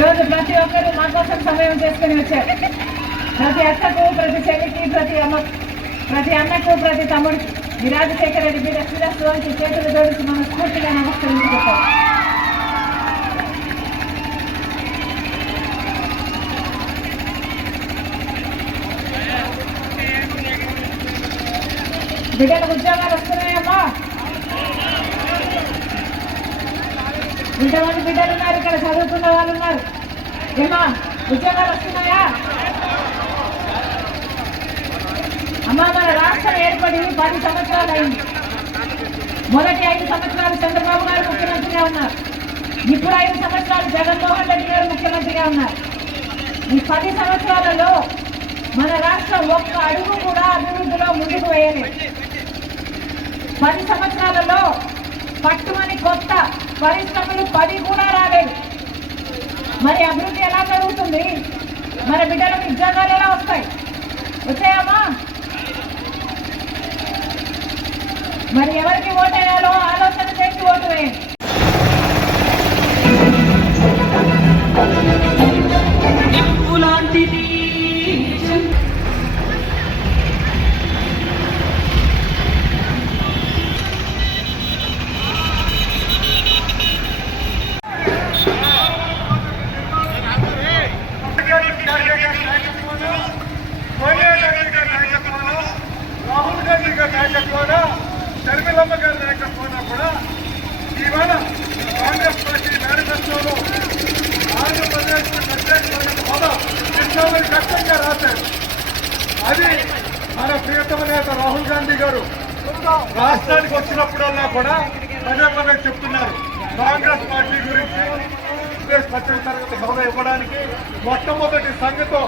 ఈరోజు ప్రతి ఒక్కరు మా కోసం సమయం చేసుకుని వచ్చారు. ప్రతి అక్కకు, ప్రతి చెల్లికి, ప్రతి అన్నకు, ప్రతి తమ్ముడికి ఈ రాజశేఖర రెడ్డి బిడ్డ శిరస్సులోంచి చేతులు జోడించి మనం స్ఫూర్తిగా నమస్కరించుకుంటాం. బిడ్డలకు ఉద్యోగాలు వస్తున్నాయమ్మా. ఇంతమంది బిడ్డలు ఉన్నారు, ఇక్కడ చదువుకున్న వాళ్ళు ఉన్నారు. ఏమా ఉద్యోగాలు వస్తున్నాయా? అమ్మా, మన రాష్ట్రం ఏర్పడి 10 సంవత్సరాలు అయింది. మొదటి 5 సంవత్సరాలు చంద్రబాబు గారు ముఖ్యమంత్రిగా ఉన్నారు. ఇప్పుడు 5 సంవత్సరాలు జగన్మోహన్ రెడ్డి గారు ముఖ్యమంత్రిగా ఉన్నారు. ఈ 10 సంవత్సరాలలో మన రాష్ట్రం ఒక్క అడుగు కూడా అభివృద్ధిలో ముందుకు వేయలేదు. 10 సంవత్సరాలలో పట్టుమని కొత్త పరిశ్రమలు 10 కూడా రాలేదు. మరి అభివృద్ధి ఎలా జరుగుతుంది? మన బిడ్డలకు ఉద్యోగాలు ఎలా వస్తాయి? వచ్చాయమ్మా? మరి ఎవరికి ఓటేయాలో ఆలోచన చేసి ఓటు వేయండి. రాహుల్ గాంధీ గారి నాయకత్వాన, షర్మిలమ్మ గారి నాయకత్వాన కూడా ఇవాళ కాంగ్రెస్ పార్టీ మేనిఫెస్టోలో ఆంధ్రప్రదేశ్ ప్రత్యేకమైన హోదా ఇస్తామని ఖచ్చితంగా రాశారు. అది మన ప్రియతమ నేత రాహుల్ గాంధీ గారు రాష్ట్రానికి వచ్చినప్పుడల్లా కూడా పదే చెప్తున్నారు కాంగ్రెస్ పార్టీ గురించి. ప్రత్యేక తరగతి హోదా ఇవ్వడానికి మొట్టమొదటి సంఘతో